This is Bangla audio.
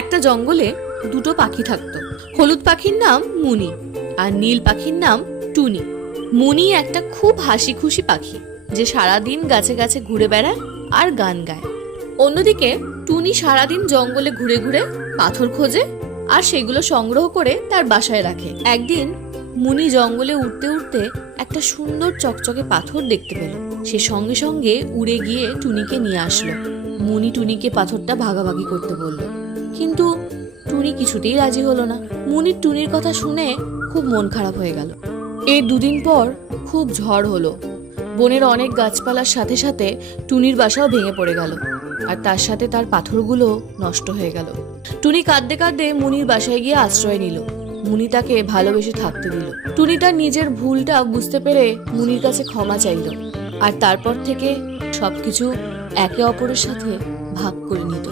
একটা জঙ্গলে দুটো পাখি থাকতো। হলুদ পাখির নাম মুনি আর নীল পাখির নাম টুনি। মুনি একটা খুব হাসি খুশি পাখি, যে সারাদিন গাছে গাছে ঘুরে বেড়ায় আর গান গায়। অন্যদিকে টুনি সারাদিন জঙ্গলে ঘুরে ঘুরে পাথর খোঁজে আর সেগুলো সংগ্রহ করে তার বাসায় রাখে। একদিন মুনি জঙ্গলে উঠতে উঠতে একটা সুন্দর চকচকে পাথর দেখতে পেল। সে সঙ্গে সঙ্গে উড়ে গিয়ে টুনিকে নিয়ে আসলো। মুনি টুনিকে পাথরটা ভাগাভাগি করতে বলল, কিন্তু টুনি কিছুতেই রাজি হলো না। মুনির টুনির কথা শুনে খুব মন খারাপ হয়ে গেল। এর দুদিন পর খুব ঝড় হলো। বনের অনেক গাছপালার সাথে সাথে টুনির বাসাও ভেঙে পড়ে গেল, আর তার সাথে তার পাথরগুলো নষ্ট হয়ে গেল। টুনি কাঁদতে কাঁদতে মুনির বাসায় গিয়ে আশ্রয় নিল। মুনি তাকে ভালোবেসে থাকতে দিল। টুনি তার নিজের ভুলটা বুঝতে পেরে মুনির কাছে ক্ষমা চাইল, আর তারপর থেকে সবকিছু একে অপরের সাথে ভাগ করে নিল।